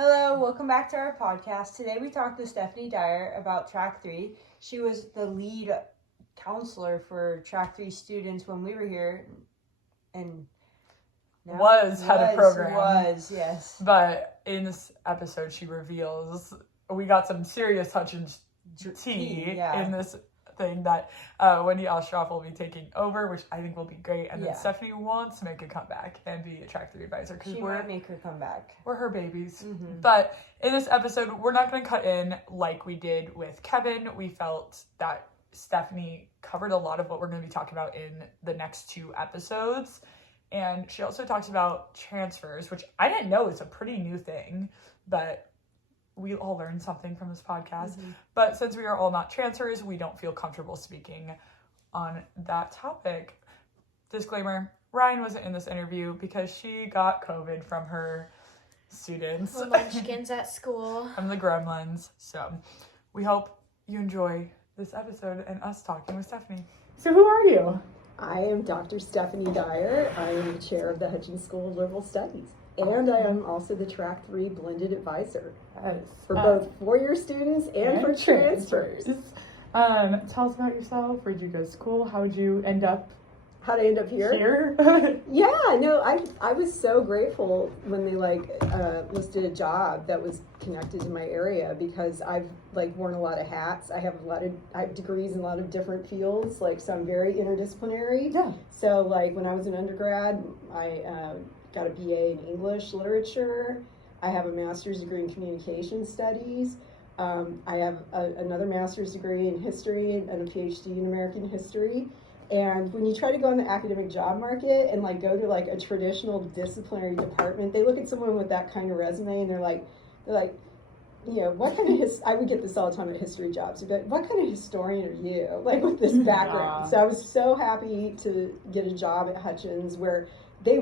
Hello, welcome back to our podcast. Today we talked with Stephanie Dyer about Track 3. She was the lead counselor for Track 3 students when we were here. And had a program. Yes. But in this episode, she reveals we got some serious Hutchins tea in this thing that Wendy Ostroff will be taking over, which I think will be great. And then Stephanie wants to make a comeback and be a Track 3 advisor. Because she might make her comeback. We're her babies. Mm-hmm. But in this episode, we're not going to cut in like we did with Kevin. We felt that Stephanie covered a lot of what we're going to be talking about in the next 2 episodes. And she also talks about transfers, which I didn't know is a pretty new thing, but we all learned something from this podcast. Mm-hmm. But since we are all not transfers, we don't feel comfortable speaking on that topic. Disclaimer, Ryan wasn't in this interview because she got COVID from her students. The munchkins at school. From the gremlins. So we hope you enjoy this episode and us talking with Stephanie. So who are you? I am Dr. Stephanie Dyer. I am the chair of the Hutchins School of Liberal Studies. And I am also the Track 3 blended advisor for both four-year students and for transfers. Tell us about yourself. Where'd you go to school? How'd you end up How'd I end up here? I was so grateful when they listed a job that was connected to my area, because I've worn a lot of hats. I have degrees in a lot of different fields, so I'm very interdisciplinary. Yeah. So when I was an undergrad, I got a BA in English literature. I have a master's degree in communication studies. I have another master's degree in history and a PhD in American history. And when you try to go in the academic job market and go to a traditional disciplinary department, they look at someone with that kind of resume and they're like, what kind of I would get this all the time at history jobs. They'd be like, what kind of historian are you? With this background. Yeah. So I was so happy to get a job at Hutchins where they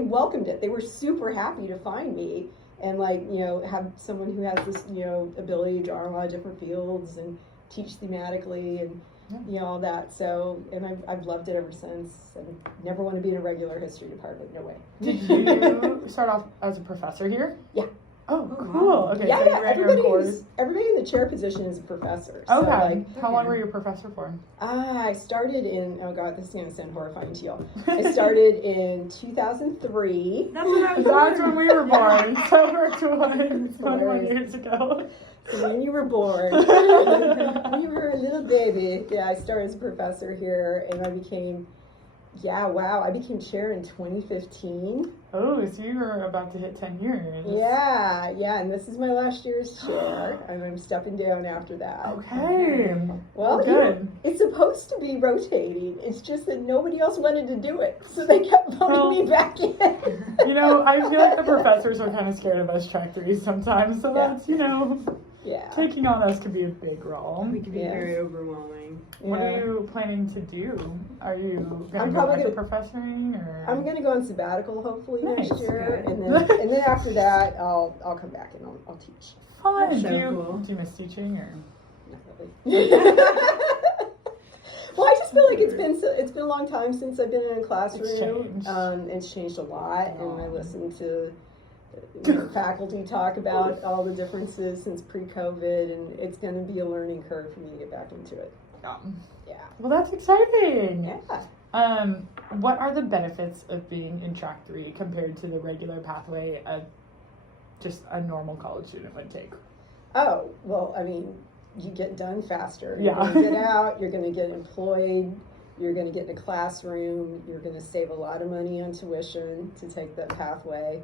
welcomed it. They were super happy to find me and have someone who has this ability to draw in a lot of different fields and teach thematically and all that. So, and I've loved it ever since, and never want to be in a regular history department. No way. Did you start off as a professor here? Yeah. Oh, cool. Okay. Yeah, so yeah. Everybody in the chair position is a professor. Okay. So, how long were you a professor for? I started in, oh God, this is going to sound horrifying to y'all. I started in 2003. That's when we were born. So we're 21 years ago. So when you were born, when you were a little baby, I started as a professor here, and I became chair in 2015. Oh, so you were about to hit 10 years. Yeah, and this is my last year as chair, and I'm stepping down after that. Okay. Well, good. It's supposed to be rotating. It's just that nobody else wanted to do it, so they kept voting me back in. I feel like the professors are kind of scared of us Track 3 sometimes, so that's, taking on us could be a big role. It can be very overwhelming. What are you planning to do? Are you going to go back to professoring, or? I'm going to go on sabbatical hopefully next year, and then after that I'll come back and I'll teach. Fun. Do you miss teaching, or? Not really. Well, I just feel like it's been a long time since I've been in a classroom. It's changed a lot, and I listen to faculty talk about all the differences since pre-COVID, and it's going to be a learning curve for me to get back into it. Yeah. Well, that's exciting. Yeah. What are the benefits of being in Track 3 compared to the regular pathway just a normal college student would take? Oh, well, I mean, you get done faster. Yeah. You're going to get out, you're going to get employed, you're going to get in a classroom, you're going to save a lot of money on tuition to take that pathway.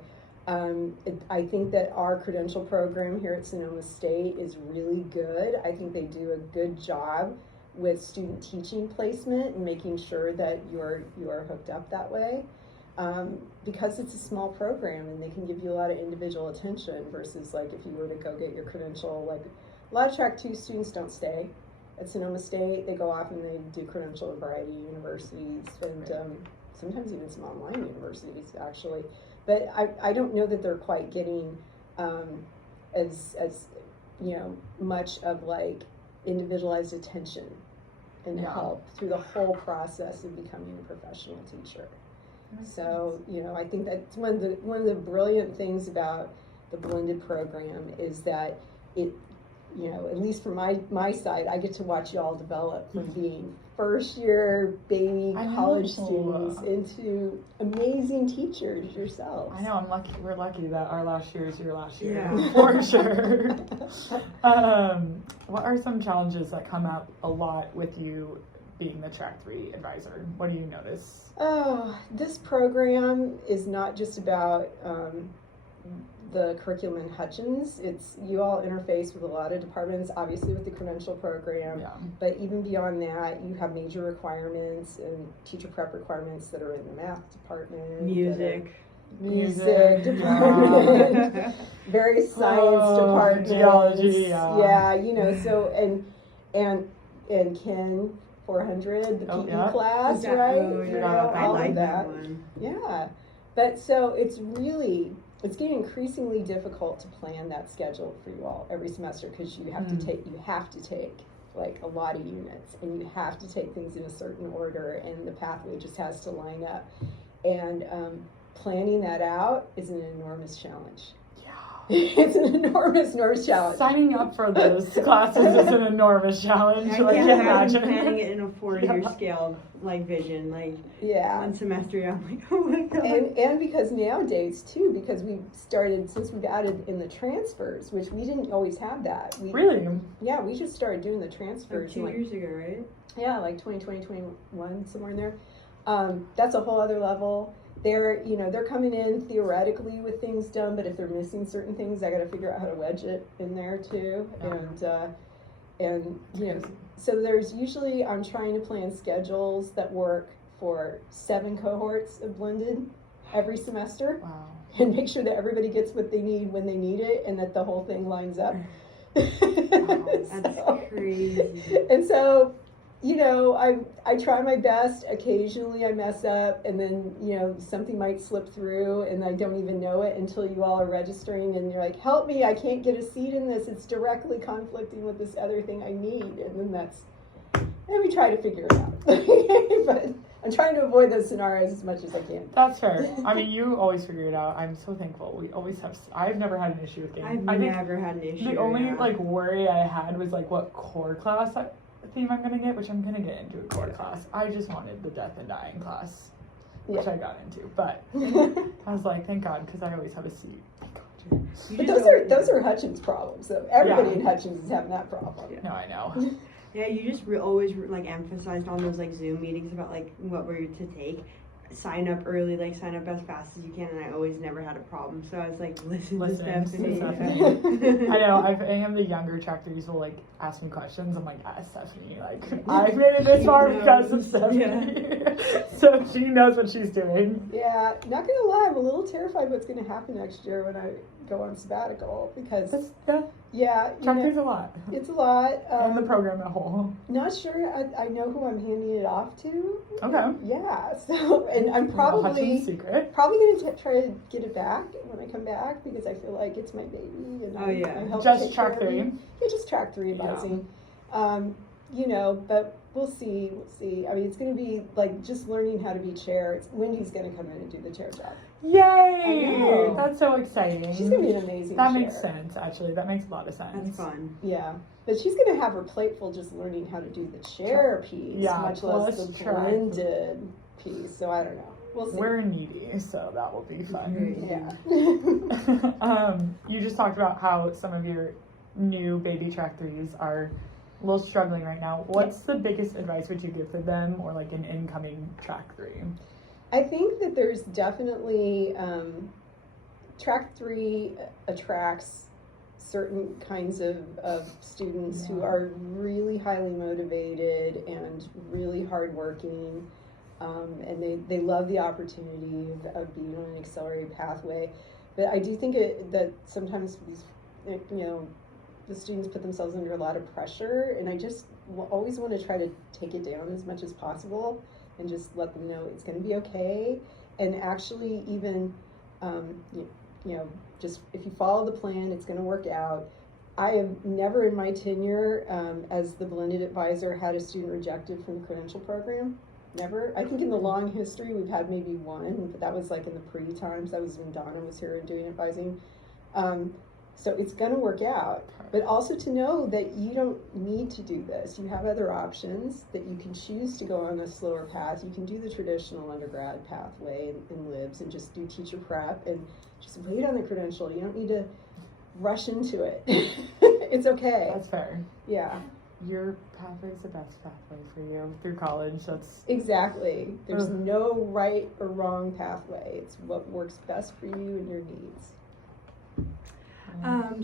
I think that our credential program here at Sonoma State is really good. I think they do a good job with student teaching placement and making sure that you are hooked up that way, because it's a small program and they can give you a lot of individual attention versus if you were to go get your credential. A lot of Track 2 students don't stay at Sonoma State. They go off and they do credential at a variety of universities, and sometimes even some online universities actually. But I don't know that they're quite getting as much of individualized attention and help through the whole process of becoming a professional teacher. So I think that's one of the brilliant things about the blended program is that it, at least from my side, I get to watch y'all develop from being first year baby college students into amazing teachers yourselves. I know, we're lucky that our last year is your last year. Yeah. For sure. What are some challenges that come up a lot with you being the Track III advisor? What do you notice? Oh, this program is not just about the curriculum in Hutchins. You all interface with a lot of departments, obviously with the credential program, but even beyond that, you have major requirements and teacher prep requirements that are in the math department, Music department, various science departments, geology, so and Ken 400, the PE class, right? Oh, yeah. I all like of that one. Yeah, but so it's getting increasingly difficult to plan that schedule for you all every semester, because you have to take like a lot of units, and you have to take things in a certain order, and the pathway just has to line up, and planning that out is an enormous challenge. It's an enormous challenge. Signing up for those classes is an enormous challenge. I can't imagine imagine planning it in a 4-year scale, like vision, like one semester. I'm like, oh my god. And because nowadays too, because since we've added in the transfers, which we didn't always have that. Really? Yeah, we just started doing the transfers like 2 years ago, right? Yeah, like 2020, 2021, somewhere in there. That's a whole other level. They're coming in theoretically with things done, but if they're missing certain things, I got to figure out how to wedge it in there too. And so there's usually, I'm trying to plan schedules that work for 7 cohorts of blended every semester. Wow. And make sure that everybody gets what they need when they need it, and that the whole thing lines up. That's crazy. And so, I try my best. Occasionally I mess up, and then, something might slip through, and I don't even know it until you all are registering, and you're like, help me, I can't get a seat in this. It's directly conflicting with this other thing I need. And then we try to figure it out. But I'm trying to avoid those scenarios as much as I can. That's fair. I mean, you always figure it out. I'm so thankful. We always have. I've never had an issue with games. I've never had an issue. The only worry I had was what core class theme I'm gonna get, which I'm gonna get into a core class. I just wanted the death and dying class, which I got into. But I was like, thank God, because I always have a seat. But those are Hutchins problems. So everybody in Hutchins is having that problem. Yeah. No, I know. Yeah, you just always emphasized on those Zoom meetings about what we're to take. Sign up early, sign up as fast as you can, and I always never had a problem. So I was listen to Stephanie. I know. I am the younger Track IIIs will ask me questions. I'm like, Stephanie, I've made it this far because of Stephanie. So she knows what she's doing. Yeah, not gonna lie, I'm a little terrified what's gonna happen next year when I go on sabbatical, because Track III's a lot. It's a lot. And the program as a whole. Not sure. I know who I'm handing it off to. Okay. Yeah. So, and I'm probably gonna try to get it back when I come back, because I feel like it's my baby, and I help just Track III. Yeah, just Track III advising. But we'll see. I mean, it's gonna be just learning how to be chair. Wendy's gonna come in and do the chair job. Yay! That's so exciting. She's gonna be an amazing That chair. makes sense, actually. That makes a lot of sense. That's fun. Yeah. But she's going to have her plate full just learning how to do the chair piece, much less the blended piece. So I don't know. We'll see. We're needy, so that will be fun. Yeah. You just talked about how some of your new baby Track IIIs are a little struggling right now. What's the biggest advice would you give for them, or an incoming Track III? I think that there's definitely Track III attracts certain kinds of students who are really highly motivated and really hardworking, and they love the opportunity of being on an accelerated pathway. But I do think that sometimes these, the students put themselves under a lot of pressure, and I just always want to try to take it down as much as possible and just let them know it's going to be okay. And actually, even just if you follow the plan, it's going to work out. I have never in my tenure as the blended advisor had a student rejected from the credential program. Never. I think in the long history we've had maybe one, but that was in the pre times. That was when Donna was here and doing advising. So it's going to work out, but also to know that you don't need to do this. You have other options, that you can choose to go on a slower path. You can do the traditional undergrad pathway in libs and just do teacher prep and just wait on the credential. You don't need to rush into it. It's okay. That's fair. Yeah. Your pathway is the best pathway for you through college. That's exactly. There's no right or wrong pathway. It's what works best for you and your needs.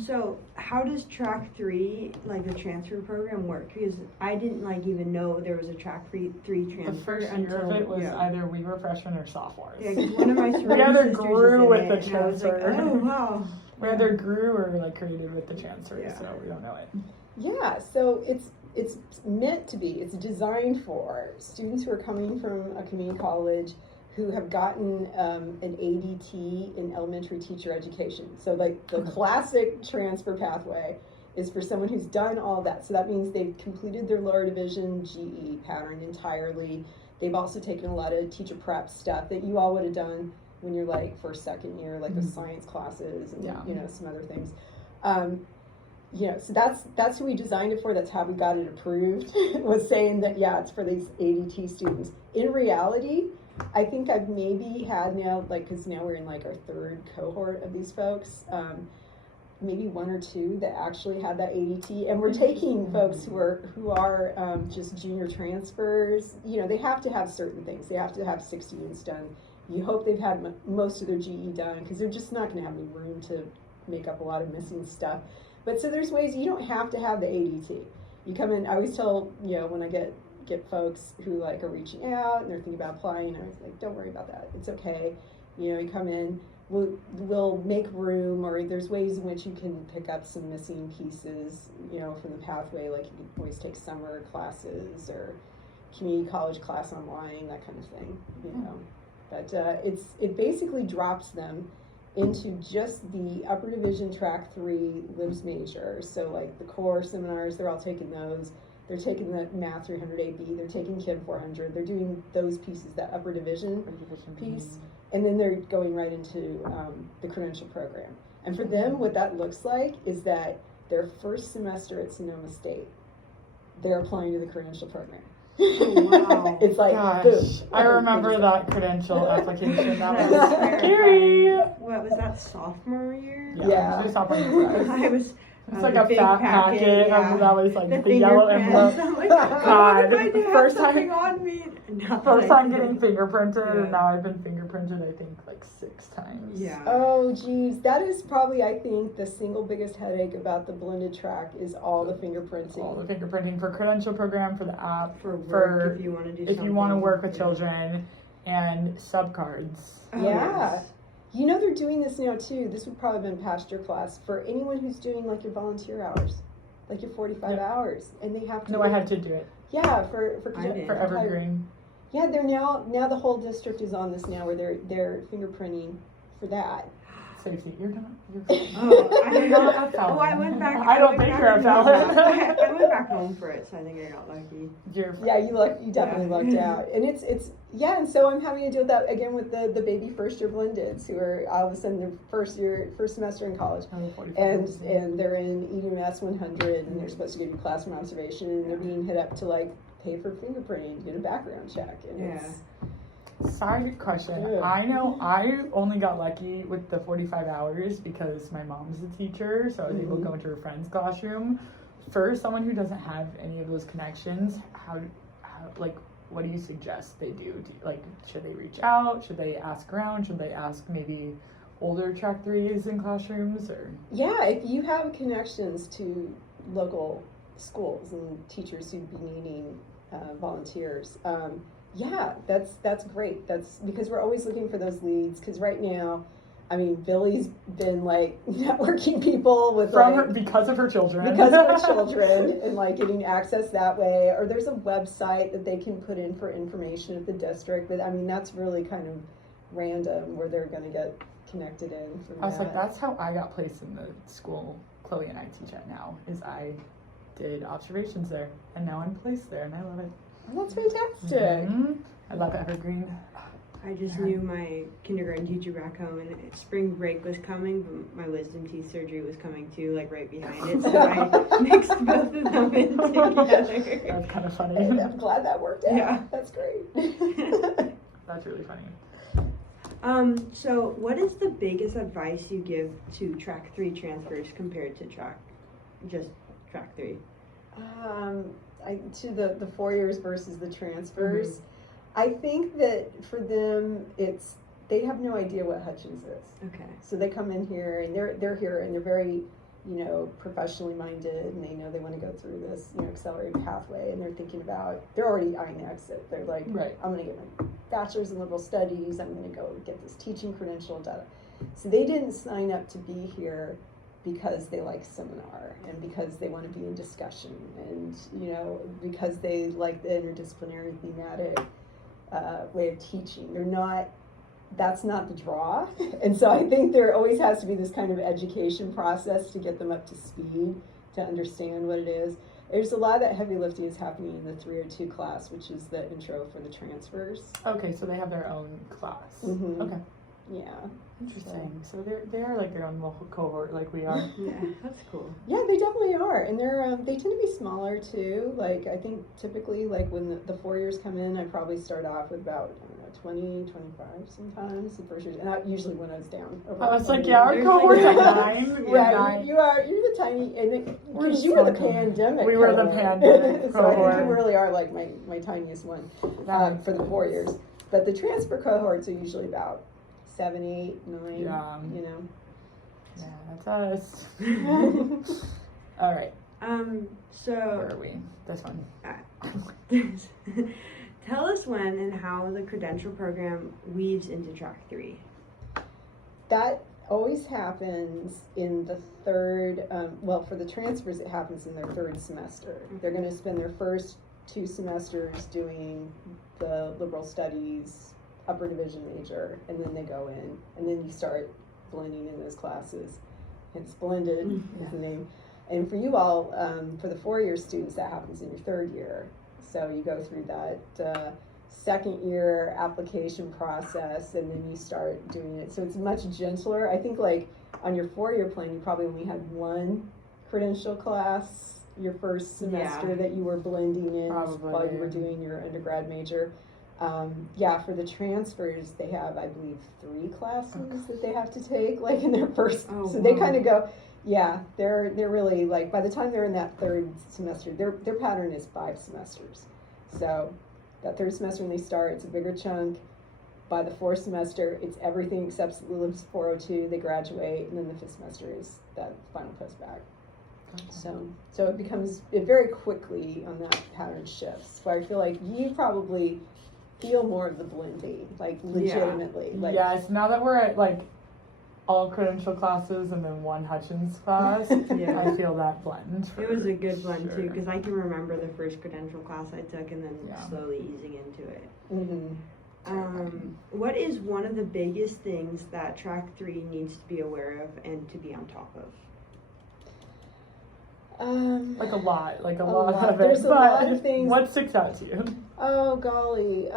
So how does Track 3, like the transfer program, work? Because I didn't even know there was a Track 3 transfer. The first year of it was either we were freshmen or sophomores. Yeah, 'cause one of my we either grew with the transfer. I was like, oh wow. We either grew or created with the transfer, Yeah. so we don't know it. Yeah, so it's meant to be. It's designed for students who are coming from a community college who have gotten an ADT in elementary teacher education. So the classic transfer pathway is for someone who's done all that. So that means they've completed their lower division GE pattern entirely. They've also taken a lot of teacher prep stuff that you all would have done when you're first, second year, the science classes and some other things. So that's who we designed it for. That's how we got it approved. Was saying that it's for these ADT students. In reality, I think I've maybe had now, because now we're in our third cohort of these folks, maybe one or two that actually had that ADT, and we're taking folks who are just junior transfers. They have to have certain things. They have to have 6 units done. You hope they've had most of their GE done, because they're just not going to have any room to make up a lot of missing stuff. But so there's ways you don't have to have the ADT. You come in. I always tell when I get folks who are reaching out and they're thinking about applying, I was like, don't worry about that. It's okay. You come in, we'll make room, or there's ways in which you can pick up some missing pieces, from the pathway. You can always take summer classes or community college class online, that kind of thing. But it basically drops them into just the upper division Track 3 libs major. So the core seminars, they're all taking those. They're taking the Math 300 AB, they're taking Chem 400, they're doing those pieces, that upper division piece, and then they're going right into the credential program. And for them, what that looks like is that their first semester at Sonoma State, they're applying to the credential program. Oh, wow. It's Gosh, boom. I remember that credential application. That was scary. What was that, sophomore year? Yeah. Usually sophomore year. I was. It's a big fat packet. Yeah. That was the yellow envelope. I'm like, God, what if I have first something time- on me? First time getting fingerprinted, Yeah. and now I've been fingerprinted, I think, 6 times. Yeah. Oh, geez. That is probably, I think, the single biggest headache about the blended track is all the fingerprinting. All the fingerprinting for credential program, for the app, For work, if you want to do if something. you want to work with Yeah. children, and subcards. Oh, Yeah. yes. They're doing this now too. This would probably have been past your class for anyone who's doing your volunteer hours, your 45 hours, and they have to. No, I had to do it Yeah, for I did. for Evergreen. Yeah, they're now the whole district is on this now, where they're fingerprinting for that. Sophie, you're not. Oh, You're not a felon. Oh, I went back. I don't went think back you're a and- felon. I went back home for it, so I think I got lucky. You're Yeah, you definitely lucked out, and it's and so I'm having to deal with that again with the baby first year blendeds who are all of a sudden their first semester in college. And they're in EDMS 100, and they're supposed to give you classroom observation, and they're being hit up to pay for fingerprinting to get a background check, and Side question. Yeah. I know I only got lucky with the 45 hours because my mom's a teacher, so I was able to go into her friend's classroom. For someone who doesn't have any of those connections, how what do you suggest they do? Should they reach out? Should they ask around? Should they ask maybe older Track 3s in classrooms? Or yeah, if you have connections to local schools and teachers who'd be needing volunteers, yeah, that's great. That's because we're always looking for those leads. Because right now, I mean, Billy's been networking people with because of her children. because of her children, and getting access that way. Or there's a website that they can put in for information at the district. But I mean, that's really kind of random where they're going to get connected in. From I was that's how I got placed in the school Chloe and I teach at now. Is I did observations there, and now I'm placed there, and I love it. Oh, that's fantastic. Mm-hmm. I love Evergreen. I just knew my kindergarten teacher back home, and spring break was coming, but my wisdom teeth surgery was coming too, like right behind it. So I mixed both of them in together. That's kind of funny. I'm glad that worked out. Yeah. That's great. That's really funny. So what is the biggest advice you give to track 3 transfers compared to track 3? To the 4 years versus the transfers, I think that for them, they have no idea what Hutchins is. Okay. So they come in here and they're here and they're very, professionally minded, and they know they want to go through this, accelerated pathway, and they're thinking about, they're already eyeing exit. They're like, Right. I'm going to get my bachelor's in liberal studies, I'm going to go get this teaching credential, So they didn't sign up to be here because they like seminar and because they want to be in discussion and, because they like the interdisciplinary thematic way of teaching. That's not the draw. And so I think there always has to be this kind of education process to get them up to speed, to understand what it is. There's a lot of that heavy lifting is happening in the 302 class, which is the intro for the transfers. Okay, so they have their own class. Mhm. Okay. Yeah. Interesting. So they are like their own little cohort, like we are. Yeah, that's cool. Yeah, they definitely are, and they tend to be smaller too. Like I think typically, like when the 4 years come in, I probably start off with about 20, 25 sometimes the first year, and that usually when I was down. I was like, yeah, our cohort's like 9. Yeah, you're the tiny, and because you were the pandemic. We were the cohort. pandemic So I think cohort. you really are like my tiniest one for the 4 years. But the transfer cohorts are usually about 7, 8, 9. Yeah. Yeah, that's us. Mhm. All right. Where So are we? This one. tell us when and how the credential program weaves into track 3. That always happens in the third, for the transfers, it happens in their third semester. They're going to spend their first 2 semesters doing the liberal studies, upper division major, and then they go in, and then you start blending in those classes. It's blended is the name. And for you all, for the 4-year students, that happens in your 3rd year. So you go through that second year application process, and then you start doing it. So it's much gentler. I think like on your 4-year plan, you probably only had 1 credential class your first semester that you were blending in while you were doing your undergrad major. For the transfers, they have, I believe, 3 classes that they have to take, like in their first. They kind of go, they're really like, by the time they're in that 3rd semester, their pattern is 5 semesters. So that 3rd semester when they start, it's a bigger chunk. By the 4th semester, it's everything except LIBS 402. They graduate, and then the 5th semester is that final post-bac. So it very quickly on that pattern shifts. Where I feel like you probably feel more of the blending, like legitimately. Yeah. Like, Yes, now that we're at like all credential classes and then 1 Hutchins class, I feel that blend. It was a good blend too, because I can remember the first credential class I took and then slowly easing into it. Mm-hmm. What is one of the biggest things that track 3 needs to be aware of and to be on top of? Like a lot of it. There's a lot of things. What sticks out to you? Oh golly,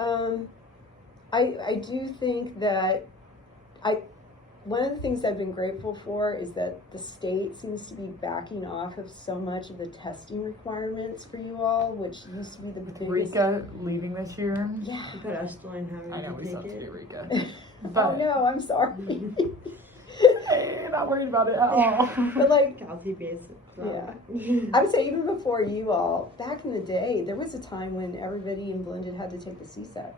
I do think that one of the things I've been grateful for is that the state seems to be backing off of so much of the testing requirements for you all, which used to be the biggest. Rika leaving this year. Yeah. But us still in having I know to we take still have to it. do Rika. Oh But no, I'm sorry. I'm not worried about it at all. But like, Calci basics. I would say even before you all, back in the day, there was a time when everybody in blended had to take the CSET.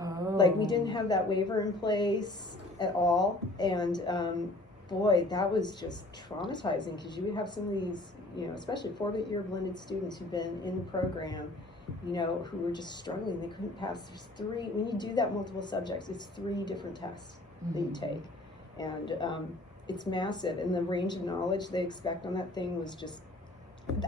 Oh. Like we didn't have that waiver in place at all, and boy, that was just traumatizing because you would have some of these, especially 4-year blended students who've been in the program, who were just struggling. They couldn't pass. There's 3. When you do that multiple subjects, it's 3 different tests that you take, and it's massive. And the range of knowledge they expect on that thing was just.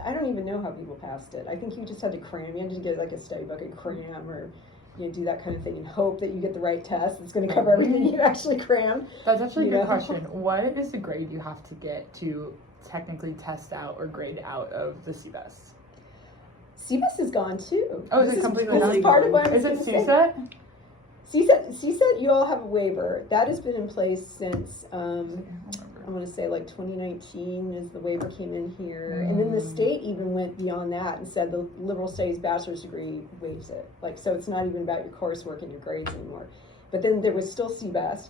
I don't even know how people passed it. I think you just had to cram. You had to get like a study book and cram, or do that kind of thing and hope that you get the right test that's going to cover everything you actually cram. That's actually a good question. What is the grade you have to get to technically test out or grade out of the CBES? CBES is gone too. Oh, is it completely This is part of what Is it CSET? CSET, you all have a waiver. That has been in place since, I want to say like 2019 as the waiver came in here. And then the state even went beyond that and said the liberal studies bachelor's degree waives it. Like, so it's not even about your coursework and your grades anymore. But then there was still CBEST.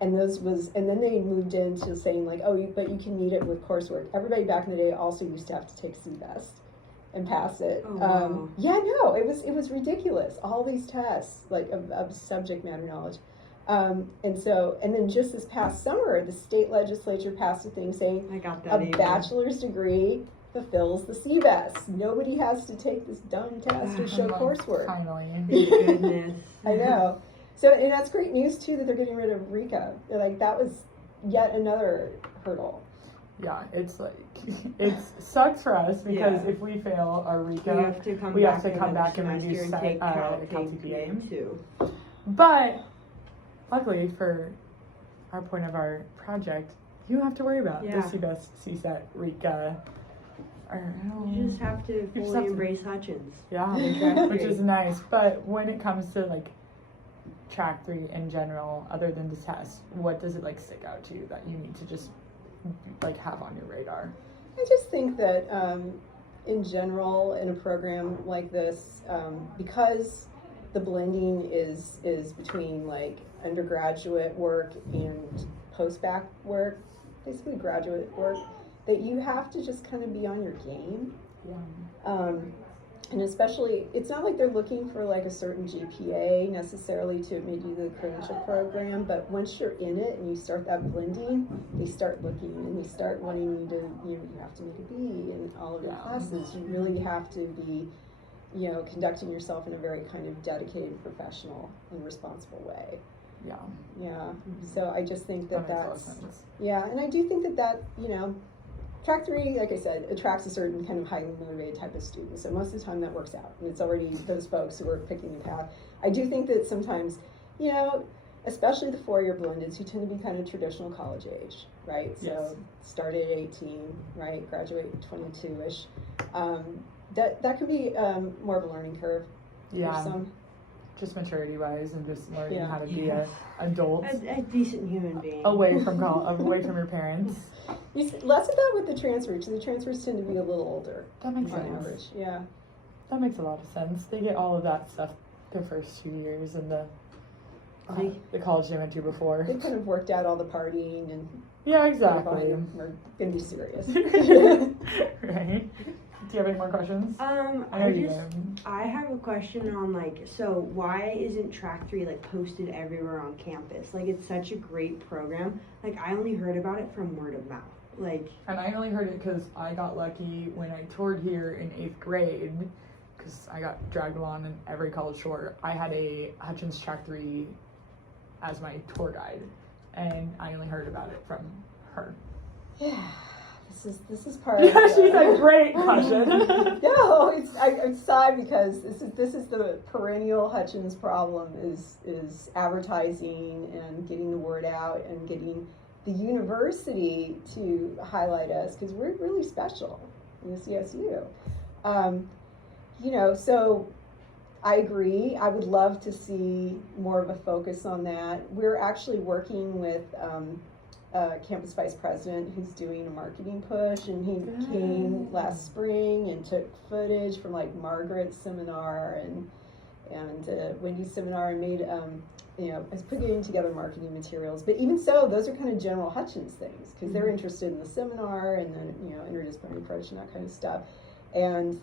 And then they moved into saying like, but you can meet it with coursework. Everybody back in the day also used to have to take CBEST and pass it. Oh, wow. Yeah, no, it was ridiculous. All these tests like of subject matter knowledge. And then just this past summer, the state legislature passed a thing saying I got that email. Bachelor's degree fulfills the CBEST. Nobody has to take this dumb test or show coursework. Finally. Thank goodness. I know. So, and that's great news too that they're getting rid of RECA. Like that was yet another hurdle. Yeah, it's like it sucks for us because if we fail our RECA, we have to come back and reduce CalTPA too. But luckily for our point of our project, you don't have to worry about the CBEST, CSET, RECA. You just have to fully embrace Hutchins. Yeah, which is nice. But when it comes to like Track 3 in general, other than the test, what does it like stick out to you that you need to just like have on your radar? I just think that in general, in a program like this, because the blending is between like undergraduate work and post-bac work, basically graduate work, that you have to just kind of be on your game. Yeah. And especially, it's not like they're looking for like a certain GPA necessarily to admit you to the credential program, but once you're in it and you start that blending, they start looking and they start wanting you to, you have to make a B in all of your classes. You really have to be, conducting yourself in a very kind of dedicated, professional, and responsible way. Yeah. Yeah. So I just think that that's, makes a lot of sense. Yeah, and I do think that, Track 3, like I said, attracts a certain kind of highly motivated type of student. So most of the time that works out. And it's already those folks who are picking the path. I do think that sometimes, especially the 4-year blendeds who tend to be kind of traditional college age, right? So start at 18, right? Graduate 22-ish. That can be more of a learning curve. Yeah. For some. Just maturity-wise and just learning how to be an adult. A decent human being. Away from away from your parents. Less of that with the transfers. The transfers tend to be a little older. That makes on sense. average. Yeah. That makes a lot of sense. They get all of that stuff the first 2 years and the college they went to before. They kind of worked out all the partying and exactly. We're gonna be serious. Right. Do you have any more questions? I have a question on so why isn't Track 3 posted everywhere on campus? It's such a great program. I only heard about it from word of mouth. And I only heard it because I got lucky when I toured here in 8th grade, because I got dragged along in every college tour. I had a Hutchins Track 3 as my tour guide, and I only heard about it from her. Yeah. This is part of she's like, great question. No, I sigh because this is the perennial Hutchins problem is advertising and getting the word out and getting the university to highlight us because we're really special in the CSU. So I agree. I would love to see more of a focus on that. We're actually working with campus vice president who's doing a marketing push, and he came last spring and took footage from Margaret's seminar and Wendy's seminar and made is putting together marketing materials. But even so, those are kind of general Hutchins things because they're interested in the seminar and the interdisciplinary approach and that kind of stuff. And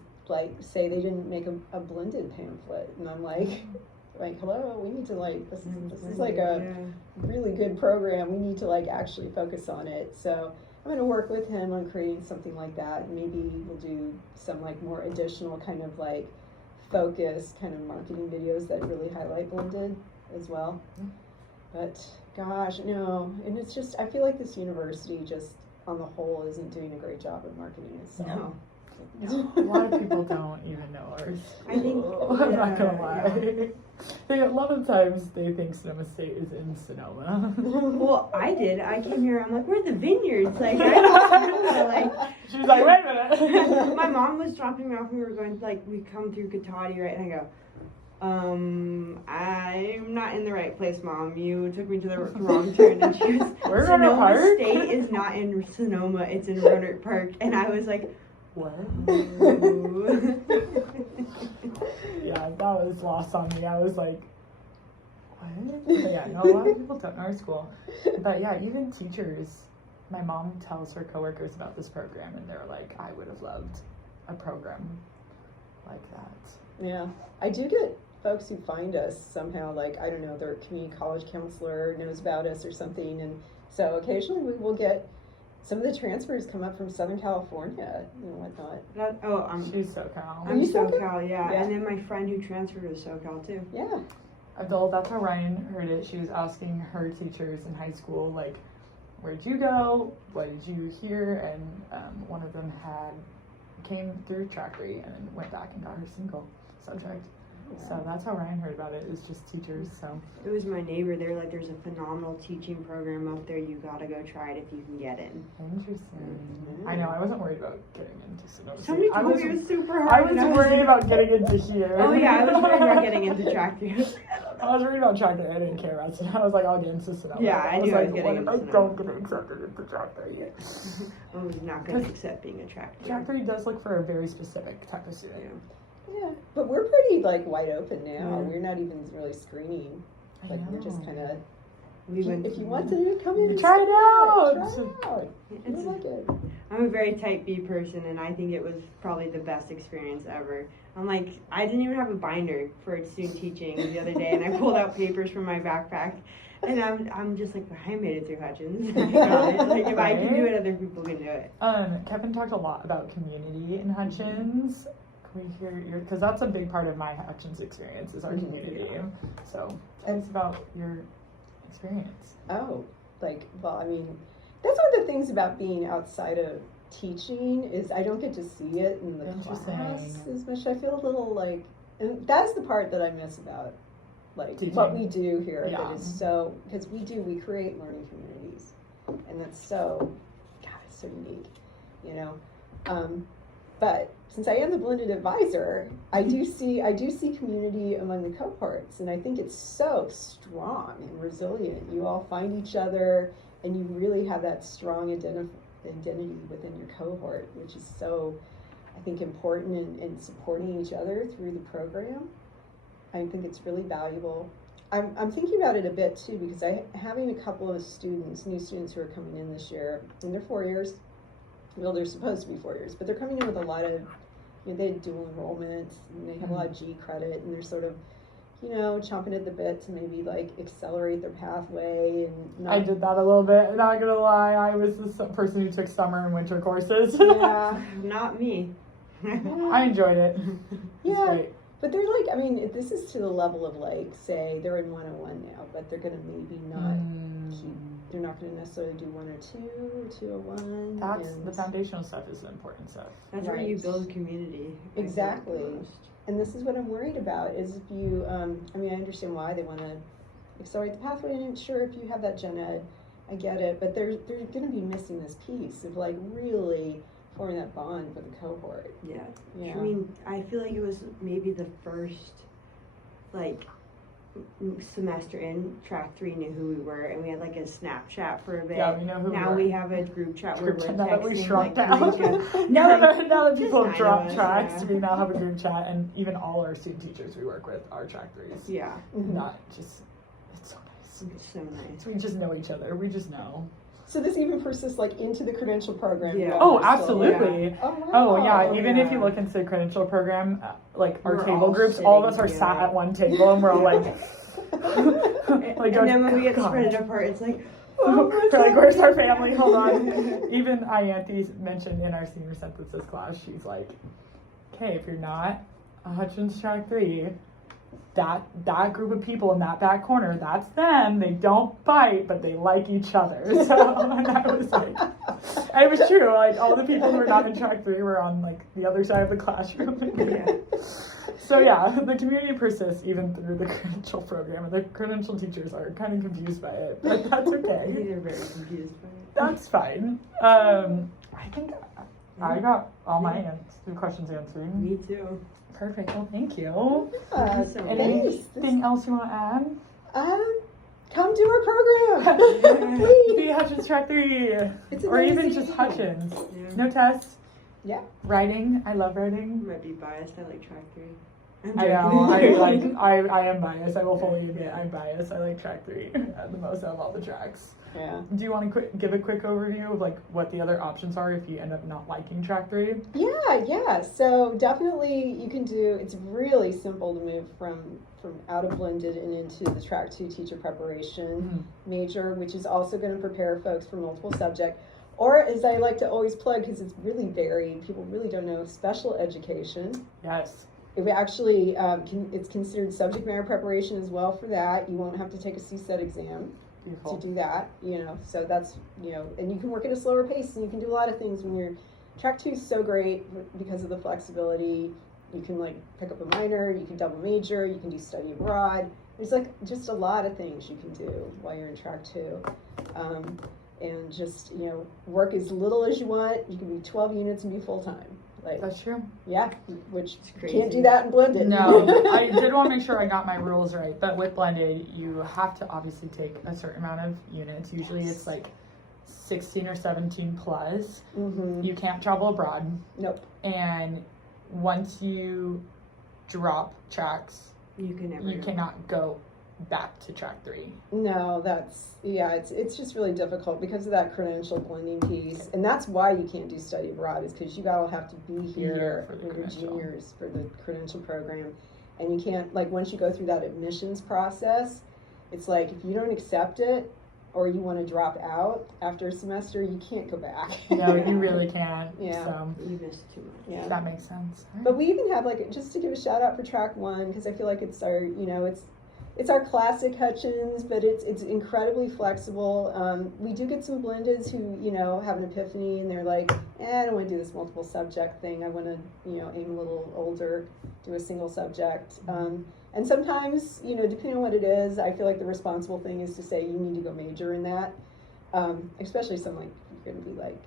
say they didn't make a blended pamphlet, and I'm hello, we need to this is a really good program. We need to actually focus on it. So I'm going to work with him on creating something like that. And maybe we'll do some more additional kind of focused kind of marketing videos that really highlight blended as well. But gosh, no, and it's just I feel like this university just on the whole isn't doing a great job of marketing itself. No. A lot of people don't even know ours. I think I'm not gonna lie. A lot of times they think Sonoma State is in Sonoma. Well, I did. I came here. I'm where are the vineyards? I don't She's like, wait a minute. My mom was dropping me off. We were going we come through Katati, right? And I go, I'm not in the right place, Mom. You took me to the wrong turn and choose. We're in Sonoma Park? State is not in Sonoma, it's in Roanoke Park. And I was like, What? ooh. Yeah, that was lost on me. I was like, what? But yeah, no, a lot of people don't know our school. But yeah, even teachers, my mom tells her coworkers about this program and they're like, I would have loved a program like that. Yeah, I do get folks who find us somehow, like, I don't know, their community college counselor knows about us or something, and so occasionally we will get some of the transfers come up from Southern California and whatnot. She's SoCal. Are you SoCal, yeah. Yeah. And then my friend who transferred was SoCal too. Yeah. That's how Ryan heard it. She was asking her teachers in high school, like, where'd you go? What did you hear? And one of them came through Track III and then went back and got her single subject. So that's how Ryan heard about it. It was just teachers. So It was my neighbor. They were like, there's a phenomenal teaching program up there. You gotta go try it if you can get in. interesting. I know. I wasn't worried about getting into Sonoma Somebody State. told me it was super I hard. was and worried like, about getting into here. Oh yeah, I was worried about getting into Track III. I was worried about Track III. I didn't care about Sonoma. I was like, I'll get into Sonoma. Yeah, I knew I was like, getting what into if I Sonoma. don't get accepted into Track III? I was not gonna accept being a Track III. Track III does look for a very specific type of student. Yeah, but we're pretty, like, wide open now. Yeah. We're not even really screening. I Like, we're just know. kind of, We went if you want to come in and Try it out. Try it out. It's- I like it. I'm a very type B person, and I think it was probably the best experience ever. I'm like, I didn't even have a binder for student teaching the other day, and I pulled out papers from my backpack, and I'm just like, I made it through Hutchins. I got it. Like, if I can do it, other people can do it. Kevin talked a lot about community in Hutchins. Can we hear your, because that's a big part of my Hutchins experience is our community. So tell us about your experience. Oh, like, well, I mean, that's one of the things about being outside of teaching is I don't get to see it in the class as much. I feel a little like, and that's the part that I miss about, like, Teaching. what we do here. Yeah. That is so, because we create learning communities, and that's so, God, it's so unique, you know. But since I am the blended advisor, I do see community among the cohorts, and I think it's so strong and resilient. You all find each other, and you really have that strong identity within your cohort, which is so, I think, important in supporting each other through the program. I think it's really valuable. I'm thinking about it a bit too, because having a couple of new students who are coming in this year, and they're 4 years. Well, they're supposed to be 4 years, but they're coming in with a lot of, you know, they have dual enrollment, and they have a lot of G credit, and they're sort of, you know, chomping at the bit to maybe, like, accelerate their pathway. And not, I did that a little bit, not gonna lie. I was the person who took summer and winter courses. Yeah. Not me. I enjoyed it. It's Yeah. great. But they're like, I mean, this is to the level of, like, say, they're in 101 now, but they're going to maybe not they're not going to necessarily do 102 or 201. That's and the foundational stuff is the important stuff. That's where you build community. I think, Exactly. the most. And this is what I'm worried about, is if you, I mean, I understand why they want to accelerate the pathway, and sure, if you have that gen ed, I get it, but they're going to be missing this piece of, like, really forming that bond with the cohort. Yeah. Yeah. I mean, I feel like it was maybe the first, like, semester in Track 3 knew who we were, and we had, like, a Snapchat for a bit. Yeah, we know who now we we are. have a group chat where we're Now that we texting, shrunk like, down. coming now together. that people Just have dropped 9 of us, tracks, yeah. we now have a group chat, and even all our student teachers we work with are Track 3s. Yeah. Mhm. Not just, it's so nice. It's so nice. We just know each other. We just know. So this even persists, like, into the credential program? Yeah. you Oh, all are still- absolutely. Oh, wow. Oh yeah, even if you yeah. look into the credential program, like our We're table all groups, all of us sitting are sat together. at one table, and we're all like, like, And then when we get God. spread apart, it's like, We're like, where's our family? Hold on. Even Ianthe mentioned in our senior synthesis class, she's like, okay, if you're not a Hutchins Track 3, that group of people in that back corner, that's them. They don't fight, but they like each other. So, and I was like, and it was true. Like, all the people who were not in Track 3 were on, like, the other side of the classroom. Yeah. So yeah, the community persists even through the credential program, and the credential teachers are kind of confused by it, but that's I think okay. they're very confused by it. That's fine. I think I got all my questions answered. Me too. Perfect. Well, thank you. Thank you so much. Anything else you want to add? Come to our program. Be Hutchins Track III. Or even just Hutchins. Yeah. No tests. Yeah. Writing. I love writing. I might be biased. I like track 3. I know. I am biased. I will fully admit I'm biased. I like track 3 the most out of all the tracks. Yeah. Do you want to give a quick overview of like what the other options are if you end up not liking track 3? Yeah. So definitely you can do. It's really simple to move from out of blended and into the track 2 teacher preparation major, which is also going to prepare folks for multiple subject. Or, as I like to always plug, because it's really varied, people really don't know, special education. Yes. It actually, it's considered subject matter preparation as well for that. You won't have to take a CSET exam Beautiful. to do that, so that's, and you can work at a slower pace and you can do a lot of things when you're, track 2 is so great because of the flexibility. You can like pick up a minor, you can double major, you can do study abroad. There's like just a lot of things you can do while you're in track 2. And just, work as little as you want. You can be 12 units and be full-time. Like, That's true. yeah, which crazy. can't do that in blended. No, I did want to make sure I got my rules right. But with blended, you have to obviously take a certain amount of units. Usually it's like 16 or 17 plus. Mm-hmm. You can't travel abroad. Nope. And once you drop tracks, You can never. you cannot go back to track 3. No, it's just really difficult because of that credential blending piece. And that's why you can't do study abroad, is because you all have to be here for the in your credential. juniors for the credential program. And you can't, like, once you go through that admissions process, it's like if you don't accept it or you want to drop out after a semester, you can't go back. No, you really can't. Yeah. So You missed too much. Yeah. that makes sense. But we even have, like, just to give a shout out for track 1, because I feel like it's our, it's our classic Hutchins, but it's incredibly flexible. We do get some blendeds who, have an epiphany and they're like, I don't want to do this multiple subject thing. I want to, aim a little older, do a single subject. And sometimes, depending on what it is, I feel like the responsible thing is to say you need to go major in that. Especially some like, you're going to be like,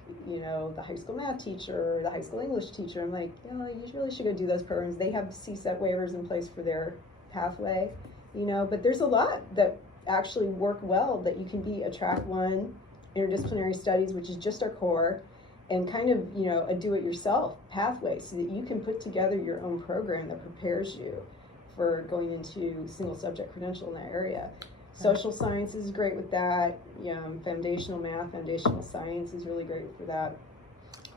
the high school math teacher or the high school English teacher. I'm like, you really should go do those programs. They have CSET waivers in place for their pathway. But there's a lot that actually work well that you can be a track 1 interdisciplinary studies, which is just our core, and kind of, a do-it-yourself pathway so that you can put together your own program that prepares you for going into single subject credential in that area. Social science is great with that. Foundational math, foundational science is really great for that.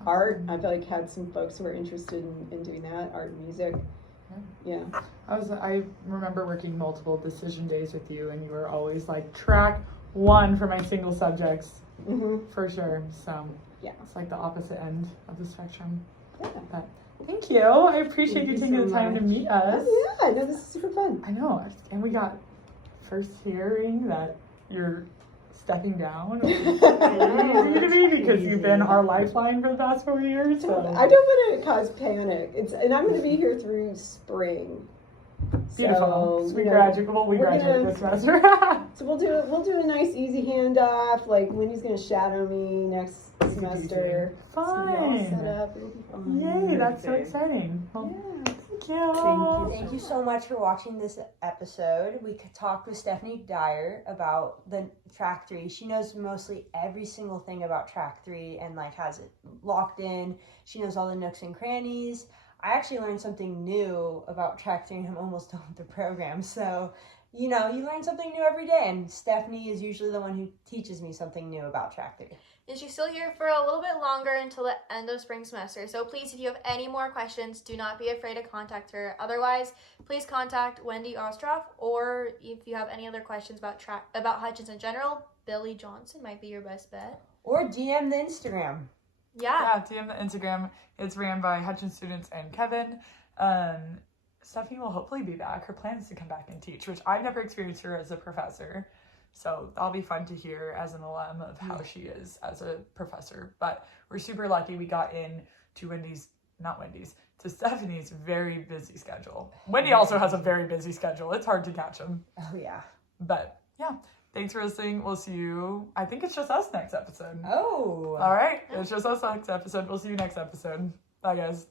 Art, I feel like had some folks who are interested in doing that, art and music. Yeah. I remember working multiple decision days with you, and you were always like track 1 for my single subjects. Mm-hmm. For sure. So yeah, it's like the opposite end of the spectrum. Yeah. But thank you. I appreciate you taking so the time to much. meet us. Oh, yeah, no, this is super fun. I know, and we got first hearing that you're stepping down because you've been our lifeline for the past 4 years. So. I don't want to cause panic. And I'm going to be here through spring. Beautiful. So, We graduate this semester. So we'll do a nice easy handoff. Like Wendy's going to shadow me next semester. Fun. So we'll all set up. It'll be fun. Yay, that's so exciting. Well, Yeah. thank you. Thank you so much for watching this episode. We could talk with Stephanie Dyer about the track 3. She knows mostly every single thing about track 3 and like has it locked in. She knows all the nooks and crannies. I actually learned something new about track 3 and I'm almost done with the program. So, you learn something new every day, and Stephanie is usually the one who teaches me something new about track 3. And she's still here for a little bit longer until the end of spring semester. So please, if you have any more questions, do not be afraid to contact her. Otherwise, please contact Wendy Ostroff, or if you have any other questions about Hutchins in general, Billy Johnson might be your best bet. Or DM the Instagram. Yeah. DM the Instagram. It's ran by Hutchins students and Kevin. Stephanie will hopefully be back. Her plan is to come back and teach, which I've never experienced her as a professor. So that'll be fun to hear as an alum of how she is as a professor. But we're super lucky we got in to to Stephanie's very busy schedule. Wendy also has a very busy schedule. It's hard to catch them. Oh, yeah. But yeah, Thanks for listening. We'll see you. I think it's just us next episode. Oh. All right. It's just us next episode. We'll see you next episode. Bye, guys.